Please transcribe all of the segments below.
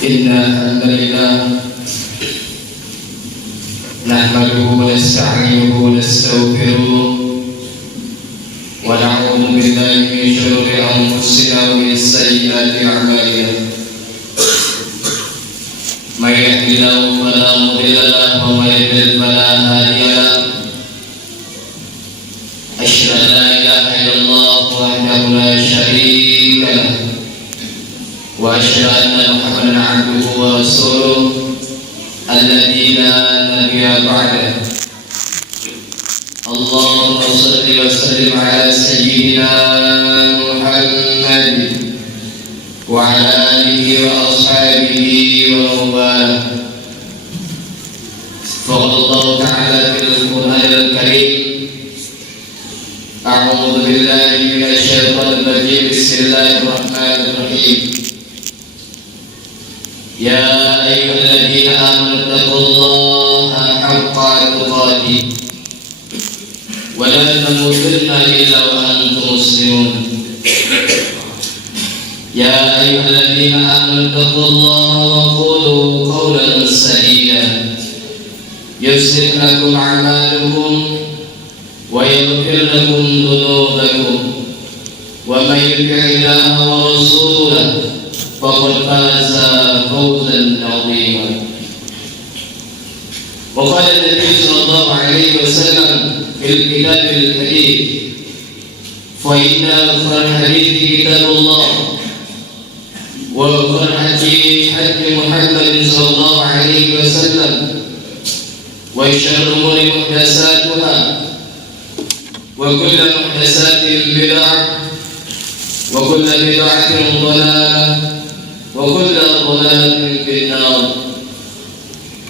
إن الحمد لله نحمده ونستعينه ونستغفره ونعوذ بالله من شرور أنفسنا ومن سيئات أعمالنا من يهد الله فلا مضل له ومن يضلل فلا هادي له أشهد أن لا إله إلا الله وحده لا شريك له وأشهد أن محمدا عبده ورسوله الذي لا نبي بعده. اللهم صل وسلم على سيدنا محمد وعلى آله وأصحابه ومن والاه. فقال الله تعالى في القرآن الكريم: أعوذ بالله من الشيطان الرجيم. بسم الله الرحمن الرحيم. يا أيها الذين آمنوا اتقوا الله حق تقاته ولا تموتن إلا وأنتم مسلمون. يا أيها الذين آمنوا اتقوا الله وقولوا قولا سديدا يصلح لكم أعمالكم ويغفر لكم ذنوبكم ومن يطع الله ورسوله فقد فاز فوزا عظيما. وقال النبي صلى الله عليه وسلم في الكتاب الحديث: فإن خير الحديث كتاب الله وخير الهدي هدي محمد صلى الله عليه وسلم وشر الأمور محدثاتها وكل محدثات بدعة وكل بدعة ضلالة وكل ضلالة في النار.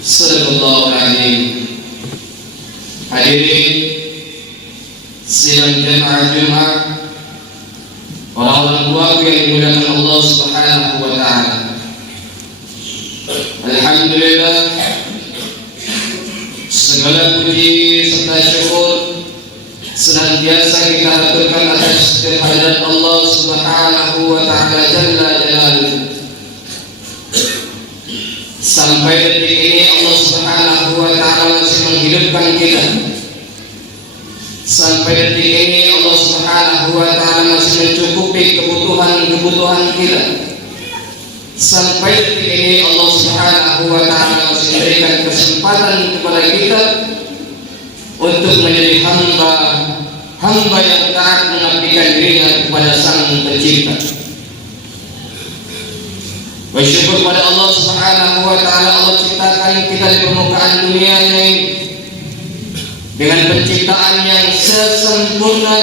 صدق الله العظيم. Hadirin sidang jemaah Jumat, orang-orang tua yang dimuliakan Allah Subhanahu wa taala. Alhamdulillah, segala puji serta syukur senantiasa kita haturkan atas kehadirat Allah Subhanahu wa taala jalla jalaluhu. Sampai detik ini Allah Subhanahu wa taala masih menghidupkan kita. Sampai detik ini Allah Subhanahu wa taala masih mencukupi kebutuhan kita. Sampai detik ini Allah Subhanahu wa taala masih memberikan kesempatan kepada kita untuk menjadi hamba yang taat mengabdikan dirinya kepada Sang Pencipta. Bersyukur pada Allah Subhanahu wa taala, Allah ciptakan kita di permukaan dunia ini dengan penciptaan yang sesempurna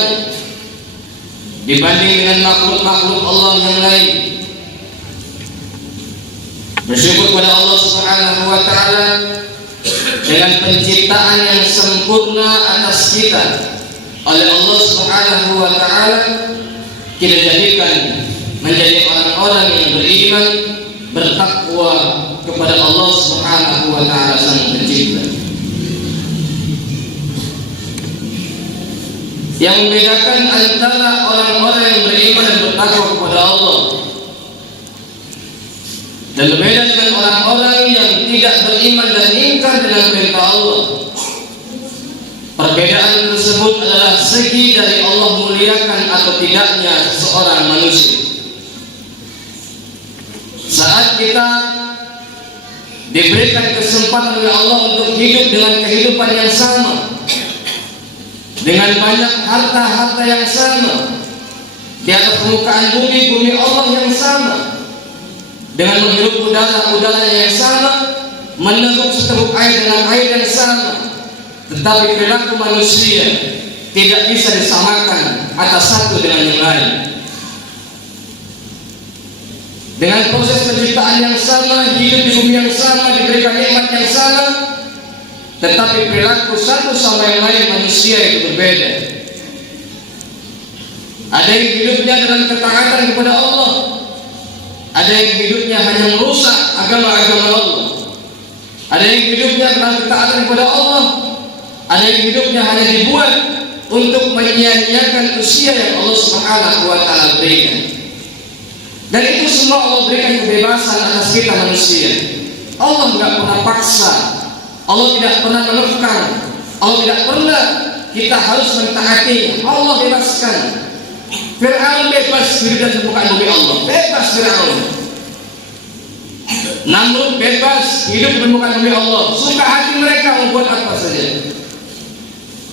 dibanding dengan makhluk-makhluk Allah yang lain. Bersyukur pada Allah Subhanahu wa taala dengan penciptaan yang sempurna atas kita. Oleh Allah Subhanahu wa taala kita jadikan menjadi orang-orang yang beriman, bertakwa kepada Allah Subhanahu wa taala Sang Pencipta. Yang membedakan antara orang-orang yang beriman dan bertakwa kepada Allah dan berbeda dengan orang-orang yang tidak beriman dan ingkar dengan perintah Allah. Perbedaan tersebut adalah segi dari Allah muliakan atau tidaknya seorang manusia. Saat kita diberikan kesempatan oleh Allah untuk hidup dengan kehidupan yang sama, dengan banyak harta-harta yang sama, di atas permukaan bumi Allah yang sama, dengan menghirup udara yang sama, meneguk seteguk air dengan air yang sama, tetapi perilaku manusia tidak bisa disamakan atas satu dengan yang lain. Dengan proses penciptaan yang sama, hidup di bumi yang sama, diberikan nikmat yang sama, tetapi perilaku satu sama yang lain manusia itu berbeda. Ada yang hidupnya dengan ketaatan kepada Allah, ada yang hidupnya hanya merusak agama-agama Allah, ada yang hidupnya dengan ketaatan kepada Allah, ada yang hidupnya hanya dibuat untuk menyia-nyiakan usia yang Allah Subhanahu wa taala berikan. Dan itu semua Allah berikan kebebasan atas kita manusia. Allah tidak pernah paksa, Allah tidak pernah menekan, Allah tidak pernah kita harus mentaati. Allah bebaskan. Fir'aun bebas hidup di permukaan bumi Allah, bebas Fir'aun. Namrud bebas hidup di permukaan bumi Allah, suka hati mereka membuat apa saja.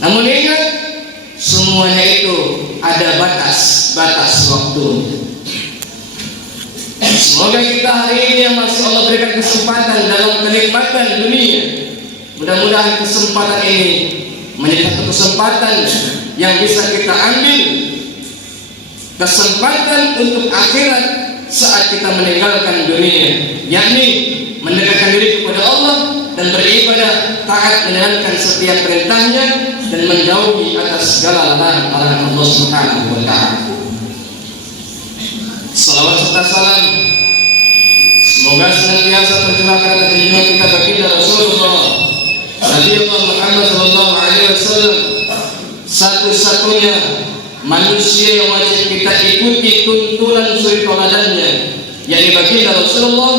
Namun ingat, semuanya itu ada batas waktu. Semoga kita hari ini yang masih Allah berikan kesempatan dalam kenikmatan dunia, mudah-mudahan kesempatan ini menjadi satu kesempatan yang bisa kita ambil, kesempatan untuk akhirat saat kita meninggalkan dunia, yakni mendekatkan diri kepada Allah dan beribadah, taat menjalankan setiap perintahnya dan menjauhi atas segala larangan Allah Subhanahu wa Ta'ala. Salawat serta salam semoga senantiasa tercurahkan atas junjungan kita baginda Rasulullah Nabi Allah Muhammad sallallahu alaihi wasallam, satu-satunya manusia yang wajib kita ikuti tuntunan suri tauladannya, yakni baginda Rasulullah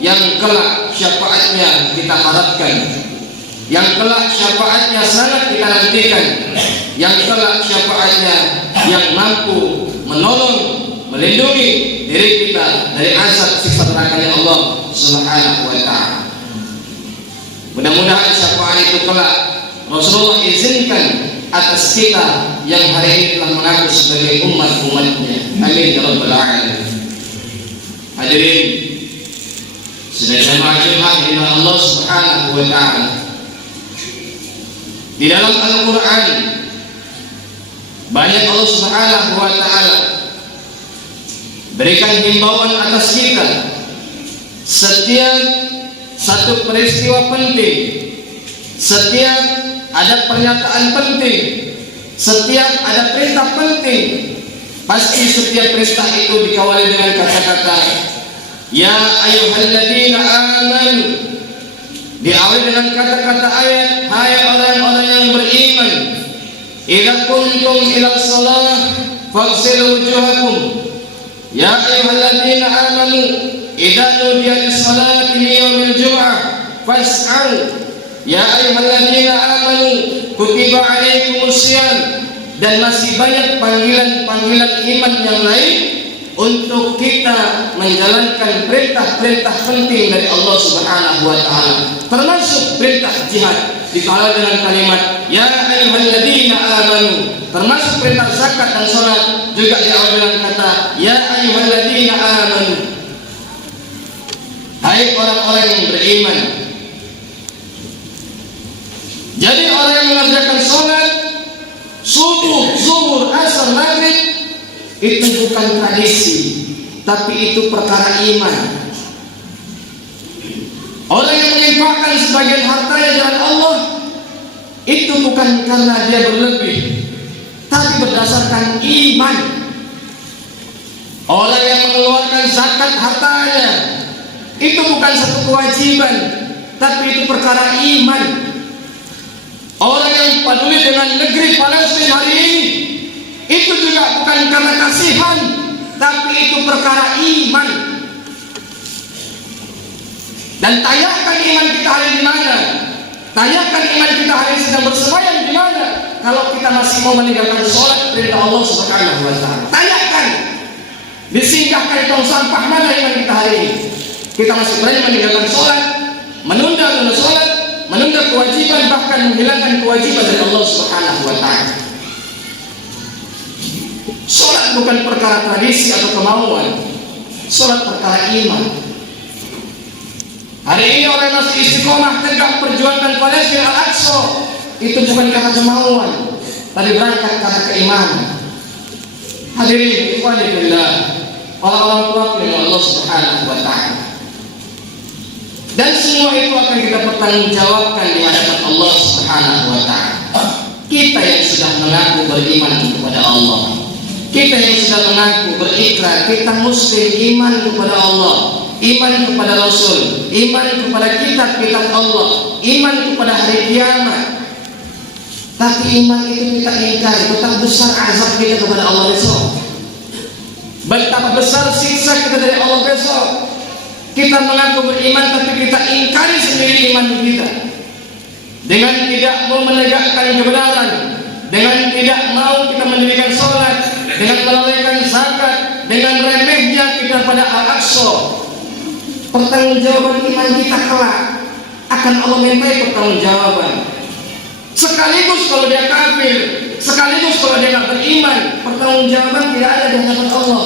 yang kelak syafaatnya kita harapkan, yang kelak syafaatnya sangat kita nantikan, yang kelak syafaatnya yang mampu menolong, melindungi diri kita dari azab siksa neraka Allah Subhanahu wa Ta'ala. Mudah-mudahan syafaat itu kelak Rasulullah izinkan atas kita yang hari ini telah mengaku sebagai umat-umatnya. Amin ya rabbal alamin. Hadirin sudah jamaah Jumat di Allah Subhanahu wa Ta'ala, di dalam Al-Quran banyak Allah Subhanahu wa Ta'ala berikan himbauan atas kita. Setiap satu peristiwa penting, setiap ada pernyataan penting, setiap ada perintah penting, pasti setiap perintah itu dikawali dengan kata-kata ya ayyuhalladzina amanu, diawali dengan kata-kata ayat, hai orang-orang yang beriman, idza kuntum ila shalah faghsilu wujuhakum, ya ayyuhalladzina amanu idza nudiya lis-salati min yaumil jum'ah fas'au, ya ayyuhalladzina amanu kutiba 'alaikumusiyam. Dan masih banyak panggilan-panggilan iman yang lain untuk kita menjalankan perintah-perintah penting dari Allah Subhanahu wa Ta'ala, termasuk perintah jihad dikawal dengan kalimat ya ayyuhalladzina amanu, termasuk perintah zakat dan salat juga diawali dengan kata ya ayyuhalladzina amanu, hai orang-orang yang beriman. Jadi orang yang mengerjakan salat subuh, zuhur, asar, maghrib itu bukan tradisi, tapi itu perkara iman. Orang yang menginfakkan sebagian hartanya jalan Allah itu bukan karena dia berlebih, tapi berdasarkan iman. Orang yang mengeluarkan zakat hartanya itu bukan satu kewajiban, tapi itu perkara iman. Orang yang peduli dengan negeri Palestina hari ini itu juga bukan karena kasihan, tapi itu perkara iman. Dan tanyakan iman kita hari di mana? Tanyakan iman kita hari ini sedang bersemayam di mana? Kalau kita masih mau meninggalkan sholat perintah Allah Subhanahu wa Ta'ala, tanyakan. Disinggahkan tong sampah mana iman kita hari ini? Kita masih berani meninggalkan sholat, menunda sholat, menunda kewajiban, bahkan menghilangkan kewajiban dari Allah Subhanahu wa Ta'ala. Salat bukan perkara tradisi atau kemauan, salat perkara iman. Hari ini orang masih istiqomah tegak perjuangan Palestina Al-Aqsa, itu bukan karena kemauan, tapi berangkat karena keimanan. Hadirin ikhwani fillah, orang-orang tua dengan Allah Subhanahu wa Ta'ala. Dan semua itu akan kita pertanggungjawabkan di hadapan Allah Subhanahu wa Ta'ala. Kita yang sudah mengaku beriman kepada Allah, kita yang sudah mengaku berikrar kita muslim, iman kepada Allah, iman kepada Rasul, iman kepada kitab-kitab Allah, iman kepada hari kiamat. Tapi iman itu kita ingkar, betapa besar azab kita kepada Allah besok. Betapa besar siksa kita dari Allah besok. Kita mengaku beriman tapi kita ingkari sendiri iman kita, dengan tidak mau menegakkan kebenaran, dengan tidak mau kita mendirikan sholat, dengan melalaikan zakat, dengan remehnya kita pada Al-Aqsa. Pertanggungjawaban iman kita kelak akan Allah mintai pertanggungjawaban. Sekaligus kalau dia kafir, sekaligus kalau dia tidak beriman, pertanggungjawaban tidak ada di hadapan Allah.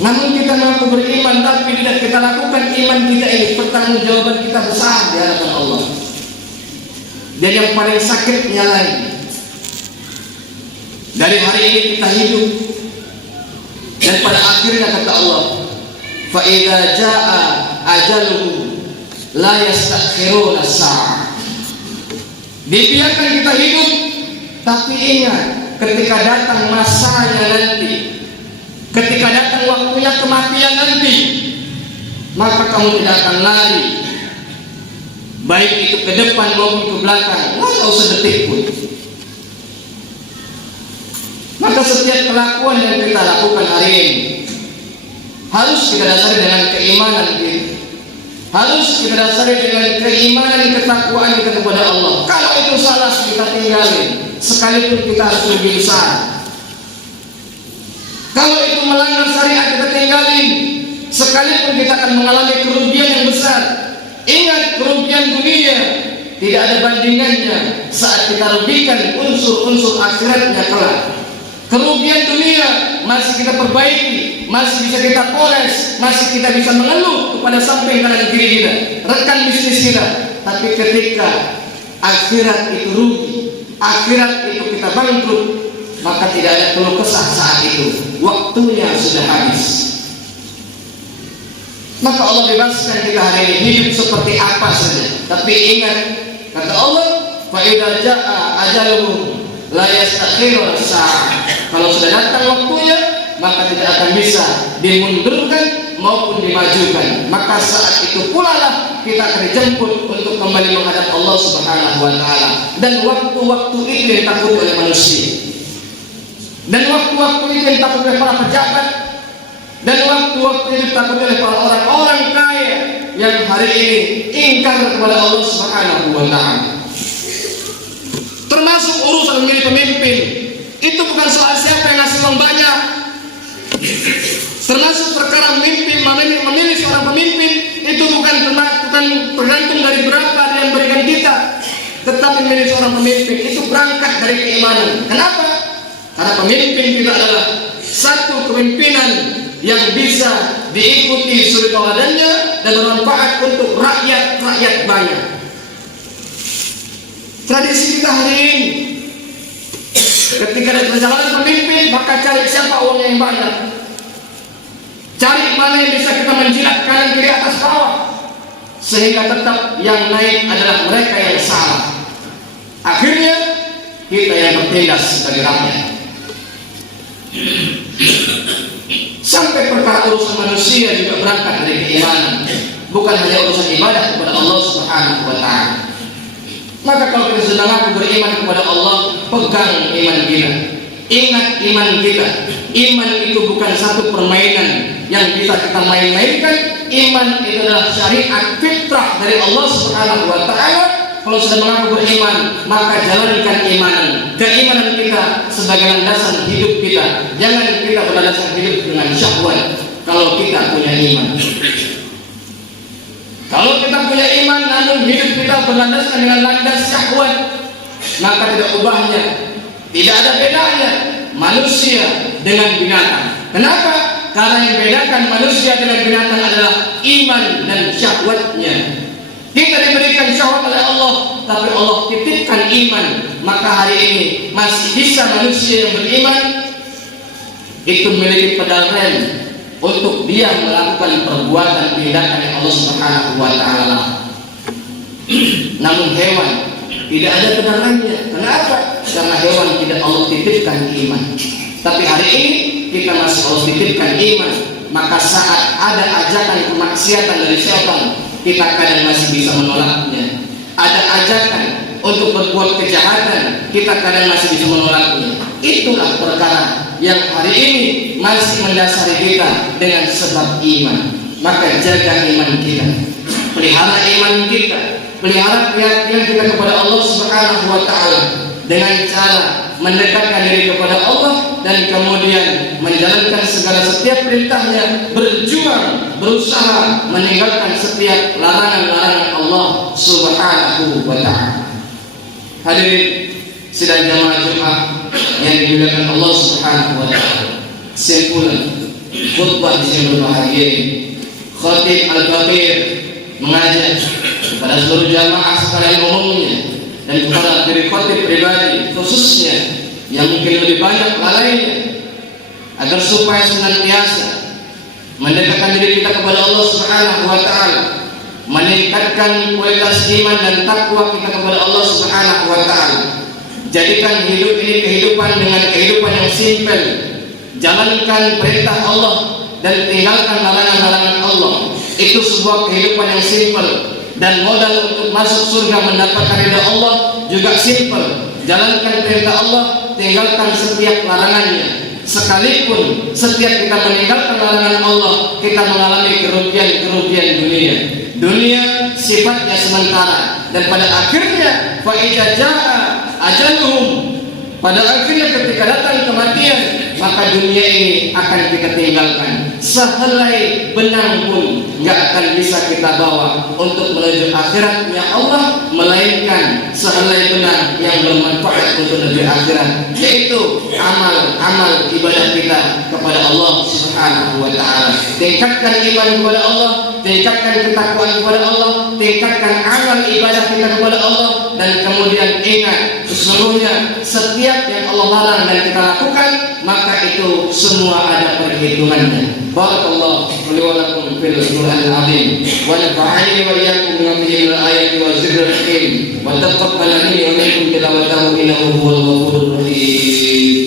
Namun kita mengaku beriman tapi tidak kita lakukan iman kita ini, pertanggungjawaban kita besar di hadapan Allah. Dan yang paling sakitnya lagi, dari hari ini kita hidup dan pada akhirnya kata Allah, fa idza jaa ajaluhu la yastakhiruna as-sa'a. Dibiarkan kita hidup, tapi ingat ketika datang masanya nanti, ketika datang waktunya kematian nanti, maka kamu tidak akan lari, baik itu ke depan maupun ke belakang, walau sedetik pun. Maka setiap kelakuan yang kita lakukan hari ini harus kita dasari dengan keimanan kita, harus kita dasari dengan keimanan ketakwaan kita kepada Allah. Kalau itu salah kita tinggalin, sekalipun kita harus lebih besar. Kalau itu melanggar syariat kita tinggalin, sekalipun kita akan mengalami kerugian yang besar. Ingat, kerugian dunia tidak ada bandingannya saat kita rugikan unsur-unsur akhiratnya kelak. Kerugian dunia masih kita perbaiki, masih bisa kita poles, masih kita bisa mengeluh kepada samping kanan kiri kita, rekan bisnis kita. Tapi ketika akhirat itu rugi, akhirat itu kita bangkrut, maka tidak ada keluh kesah saat itu. Waktunya sudah habis. Maka Allah bebaskan kita hari ini hidup seperti apa saja. Tapi ingat, kata Allah, fa idza jaa ajaluhum la yastakhiruna as-sa'a. Kalau sudah datang waktunya, maka tidak akan bisa dimundurkan maupun dimajukan. Maka saat itu pula lah kita akan dijemput untuk kembali menghadap Allah Subhanahu wa taala. Dan waktu-waktu itu yang takut oleh manusia. Dan waktu-waktu itu yang takut oleh para pejabat. Dan waktu-waktu itu takut oleh para orang-orang kaya yang hari ini ingkar kepada Allah Subhanahu wa taala. Termasuk urusan memilih pemimpin, itu bukan soal siapa yang ngasih uang banyak. Termasuk perkara memilih seorang pemimpin, itu bukan tergantung dari berapa yang berikan kita. Tetapi memilih seorang pemimpin itu berangkat dari keimanan. Kenapa? Karena pemimpin kita adalah satu kepemimpinan yang bisa diikuti suri tauladannya dan bermanfaat untuk rakyat banyak. Tradisi kita hari ini, ketika ada perjalanan pemimpin, maka cari siapa uangnya yang banyak, cari mana yang bisa kita menjilat kanan kiri atas bawah, sehingga tetap yang naik adalah mereka yang salah. Akhirnya kita yang bertindas sebagai rakyat. Sampai perkara urusan manusia juga berangkat dari keimanan, bukan hanya urusan ibadah kepada Allah Subhanahu wa taala. Maka kalau kita sudah mengaku beriman kepada Allah, pegang iman kita. Ingat iman kita. Iman itu bukan satu permainan yang bisa kita main-mainkan. Iman itu adalah syariat fitrah dari Allah Subhanahu wa taala. Kalau sudah mengaku beriman, maka jalankan keimanan kita sebagai landasan hidup kita. Jangan kita berlandasan hidup dengan syahwat. Kalau kita punya iman, kalau kita punya iman namun hidup kita berlandaskan dengan landas syahwat, maka tidak ubahnya, tidak ada bedanya manusia dengan binatang. Kenapa? Karena yang bedakan manusia dengan binatang adalah iman dan syahwatnya. Kita diberikan syahwat oleh Allah, tapi Allah titipkan iman. Maka hari ini masih bisa manusia yang beriman itu memiliki pedal rem untuk dia melakukan perbuatan tindakan yang Allah Subhanahu wa taala. Namun hewan tidak ada pedal remnya. Kenapa? Karena hewan tidak Allah titipkan iman. Tapi hari ini kita masih Allah titipkan iman. Maka saat ada ajakan kemaksiatan dari syaitan, kita kadang masih bisa menolaknya. Ada ajakan untuk berbuat kejahatan, kita kadang masih bisa menolaknya. Itulah perkara yang hari ini masih mendasari kita dengan sebab iman. Maka jaga iman kita, pelihara iman kita, pelihara keyakinan kita kepada Allah Subhanahu wa Ta'ala dengan cara mendekatkan diri kepada Allah dan kemudian menjalankan segala setiap perintahnya, berjuang, berusaha meninggalkan setiap larangan-larangan Allah Subhanahu wa Ta'ala. Hadirin sidang jamaah Jumat yang dimuliakan Allah Subhanahu wa Ta'ala, simpulan khutbah di sini berbahagia ini, Khatib Al-Baqir mengajak kepada seluruh jamaah sekalian umumnya dan kepada diri khatib pribadi khususnya yang mungkin lebih banyak lalainya, agar supaya senantiasa mendekatkan diri kita kepada Allah Subhanahu wa Ta'ala, meningkatkan kualitas iman dan takwa kita kepada Allah Subhanahu wa Ta'ala. Jadikan hidup ini kehidupan dengan kehidupan yang simpel, jalankan perintah Allah dan tinggalkan larangan-larangan Allah. Itu sebuah kehidupan yang simpel, dan modal untuk masuk surga mendapatkan ridha Allah juga simpel. Jalankan perintah Allah, tinggalkan setiap larangannya. Sekalipun setiap kita meninggalkan larangan Allah, kita mengalami kerugian dunia. Dunia sifatnya sementara, dan pada akhirnya fa idza jaa ajaluhum, pada akhirnya ketika datang kematian, maka dunia ini akan kita tinggalkan. Sehelai benang pun nggak akan bisa kita bawa untuk menuju akhiratnya Allah, melainkan sehelai benang yang bermanfaat untuk negeri akhirat, yaitu amal ibadah kita kepada Allah Subhanahu wa Ta'ala. Tingkatkan iman kepada Allah, tingkatkan ketakwaan kepada Allah, tingkatkan amal ibadah kita kepada Allah, dan kemudian ingat sesungguhnya setiap yang Allah larang dan kita lakukan, maka itu semua ada perhitungannya. Barakallahu li wa lakum fil Qur'anil azim wa nafa'ani wa iyyakum bima fihi min ayati wa dzikril hakim wa taqabbal minni wa minkum tilawatahu innahu huwal ghafurur rahim.